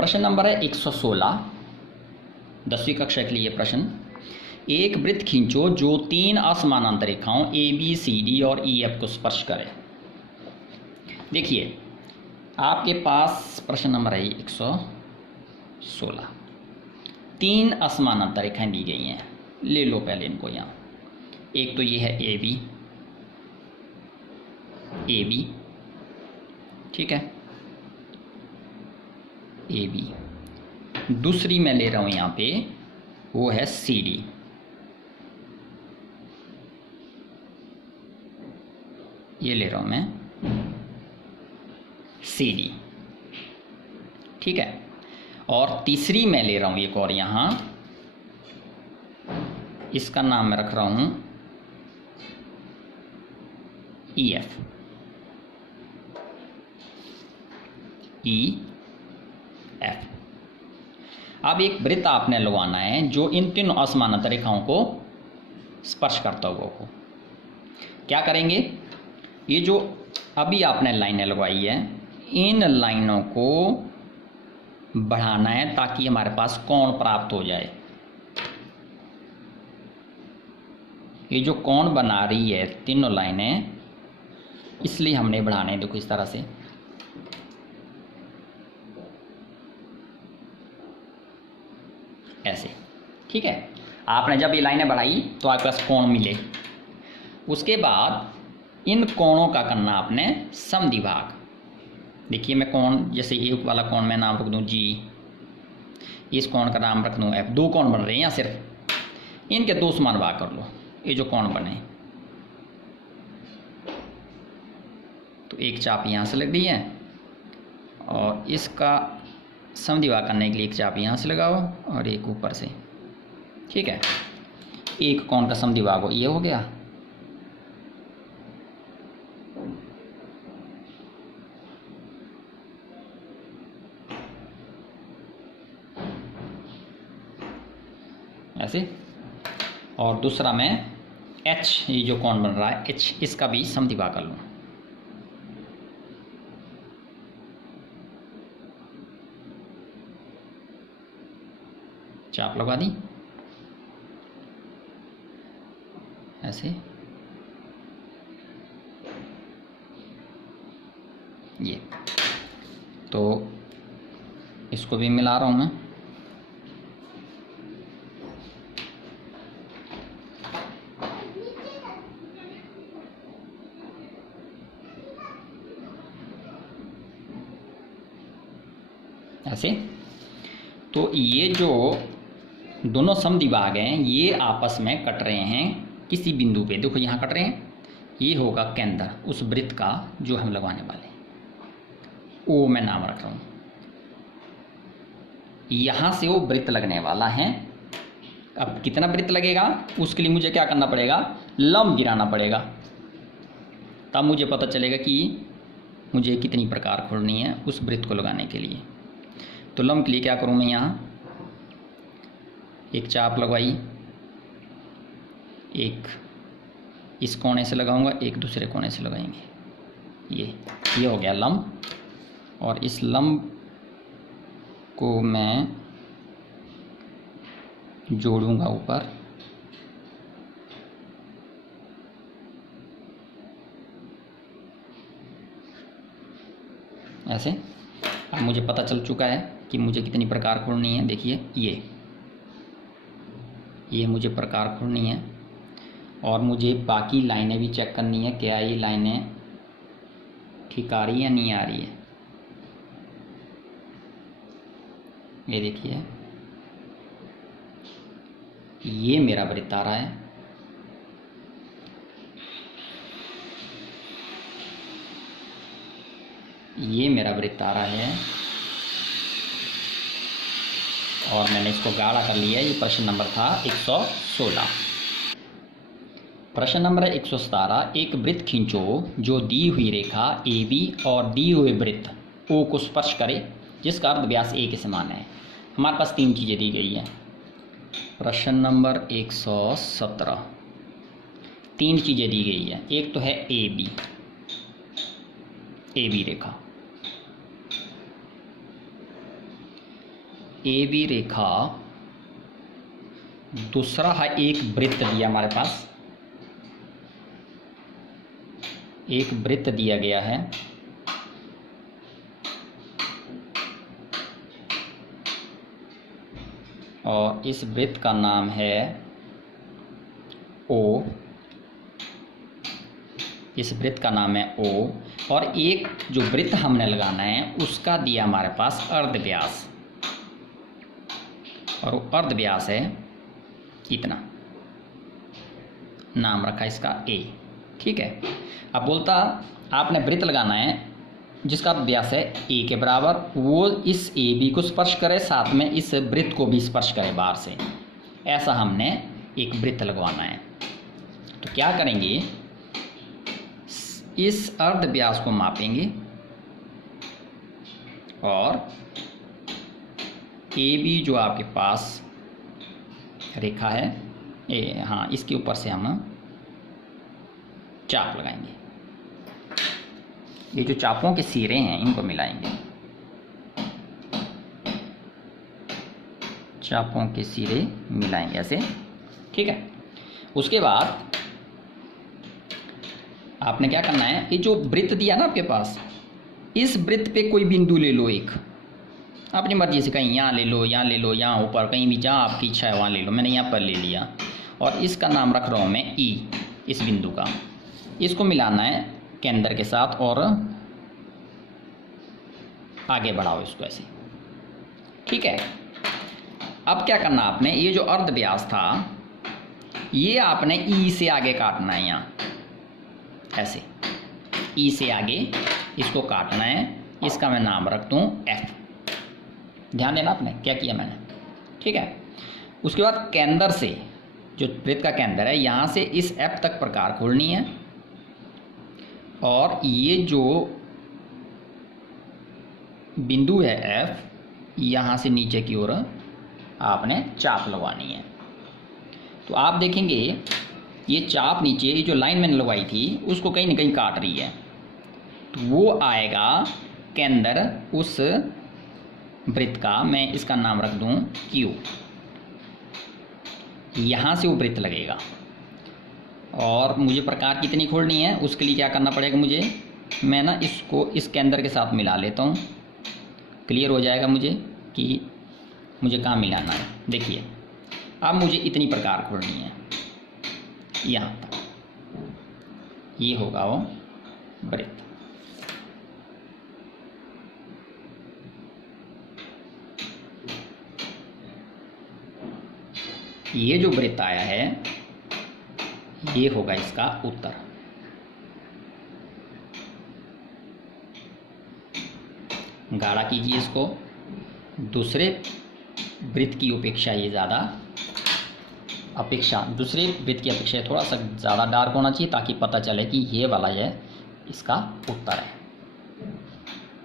प्रश्न नंबर है 116, 10वीं कक्षा के लिए प्रश्न। एक वृत्त खींचो जो 3 असमानांतर रेखाओं ए बी सी डी और ई एफ को स्पर्श करे। देखिए आपके पास प्रश्न नंबर है 116, 3 असमानांतर रेखाएं दी गई हैं। ले लो पहले इनको यहाँ। एक तो ये है ए बी, ठीक है, ए बी। दूसरी मैं ले रहा हूँ यहाँ पे, वो है सी डी। ये ले रहा हूँ मैं सी डी, ठीक है। और तीसरी मैं ले रहा हूँ एक और यहाँ, इसका नाम मैं रख रहा हूँ ई एफ। अब एक वृत्त आपने लगवाना है जो इन तीनों असमानांतर रेखाओं को स्पर्श करता हुआ हो। क्या करेंगे, ये जो अभी आपने लाइनें लगवाई है, इन लाइनों को बढ़ाना है ताकि हमारे पास कोण प्राप्त हो जाए। ये जो कोण बना रही है तीनों लाइनें, इसलिए हमने बढ़ाने हैं। देखो इस तरह से, ऐसे, ठीक है। आपने जब ये लाइनें बढ़ाई तो आपके पास कोण मिले। उसके बाद इन कोणों का करना आपने समद्विभाग। देखिए मैं कोण, जैसे एक वाला कोण मैं नाम रख दूं जी, इस कोण का नाम रख दूं एफ। 2 कोण बन रहे हैं यहाँ सिर्फ, इनके 2 समान भाग कर लो। ये जो कोण बने, तो एक चाप यहाँ से लग रही है और इसका समद्विभाग करने के लिए एक चाप यहाँ से लगाओ और एक ऊपर से, ठीक है। एक कोण का समद्विभाग हो, ये हो गया। ऐसे। और दूसरा मैं एच, ये जो कोण बन रहा है एच, इसका भी समद्विभाग कर लूँ। चाप लगा दी ऐसे। ये तो इसको भी मिला रहा हूँ मैं। ऐसे। तो ये जो दोनों समद्विभाग हैं ये आपस में कट रहे हैं किसी बिंदु पे। देखो यहाँ कट रहे हैं, ये होगा केंद्र उस वृत्त का जो हम लगवाने वाले हैं। ओ मैं नाम रख रहा हूँ। यहाँ से वो वृत्त लगने वाला है। अब कितना वृत्त लगेगा उसके लिए मुझे क्या करना पड़ेगा, लंब गिराना पड़ेगा। तब मुझे पता चलेगा कि मुझे कितनी प्रकार खोलनी है उस वृत्त को लगाने के लिए। तो लंब के लिए क्या करूँ मैं, यहाँ एक चाप लगवाई, एक इस कोने से लगाऊंगा, एक दूसरे कोने से लगाएंगे। ये हो गया लंब। और इस लंब को मैं जोड़ूंगा ऊपर। ऐसे। अब मुझे पता चल चुका है कि मुझे कितनी प्रकार खोलनी है। देखिए ये मुझे प्रकार खोलनी है। और मुझे बाकी लाइनें भी चेक करनी है, क्या ये लाइनें ठीक आ रही है या नहीं आ रही है। ये देखिए ये मेरा वृत्त आ रहा है। ये मेरा वृत्त आ रहा है और मैंने इसको गाढ़ा कर लिया। ये प्रश्न नंबर था 116। प्रश्न नंबर 117, एक वृत्त खींचो जो दी हुई रेखा ए बी और दी हुए वृत्त ओ को स्पर्श करे जिसका अर्ध व्यास ए के समान है। हमारे पास 3 चीज़ें दी गई हैं। प्रश्न नंबर 117, 3 चीज़ें दी गई है। एक तो है A B Rekha, A B रेखा, दूसरा है एक वृत्त दिया हमारे पास, एक वृत्त दिया गया है, और इस वृत्त का नाम है ओ, इस वृत्त का नाम है ओ, और एक जो वृत्त हमने लगाना है उसका दिया हमारे पास अर्धव्यास, और वो अर्धव्यास है कितना, नाम रखा इसका ए। ठीक है, अब बोलता आपने वृत्त लगाना है जिसका व्यास है ए के बराबर, वो इस ए बी को स्पर्श करे, साथ में इस वृत्त को भी स्पर्श करे बाहर से, ऐसा हमने एक वृत्त लगवाना है। तो क्या करेंगे, इस अर्ध व्यास को मापेंगे और ए बी जो आपके पास रेखा है हाँ, इसके ऊपर से हम चाप लगाएंगे। ये जो चापों के सिरे हैं इनको मिलाएंगे, चापों के सिरे मिलाएंगे ऐसे। ठीक है, उसके बाद आपने क्या करना है, ये जो वृत्त दिया ना आपके पास, इस वृत्त पे कोई बिंदु ले लो एक, अपनी मर्जी से, कहीं यहाँ ले लो, यहाँ ले लो, यहाँ ऊपर, कहीं भी जहाँ आपकी इच्छा है वहाँ ले लो। मैंने यहाँ पर ले लिया और इसका नाम रख रहा हूँ मैं ई, इस बिंदु का। इसको मिलाना है केंद्र के साथ और आगे बढ़ाओ इसको ऐसे। ठीक है, अब क्या करना आपने, ये जो अर्ध व्यास था ये आपने ई से आगे काटना है, यहाँ ऐसे ई से आगे इसको काटना है। इसका मैं नाम रख दूँ एफ। ध्यान देना आपने क्या किया मैंने। ठीक है, उसके बाद केंद्र से, जो वृत्त का केंद्र है, यहाँ से इस एफ तक प्रकार खोलनी है, और ये जो बिंदु है एफ, यहाँ से नीचे की ओर आपने चाप लगवानी है। तो आप देखेंगे ये चाप नीचे, ये जो लाइन मैंने लगवाई थी उसको कहीं ना कहीं काट रही है, तो वो आएगा केंद्र उस वृत्त का। मैं इसका नाम रख दूं क्यू। यहाँ से वो वृत्त लगेगा और मुझे प्रकार कितनी खोलनी है, उसके लिए क्या करना पड़ेगा मुझे, मैं ना इसको इस केंद्र के साथ मिला लेता हूँ। क्लियर हो जाएगा मुझे कि मुझे कहाँ मिलाना है। देखिए अब मुझे इतनी प्रकार खोलनी है, यहाँ तक, ये होगा वो वृत्त। ये जो वृत्त आया है ये होगा इसका उत्तर। गाढ़ा कीजिए इसको, दूसरे वृत्त की अपेक्षा ये ज़्यादा दूसरे वृत्त की अपेक्षा थोड़ा सा ज़्यादा डार्क होना चाहिए, ताकि पता चले कि ये वाला है इसका उत्तर है।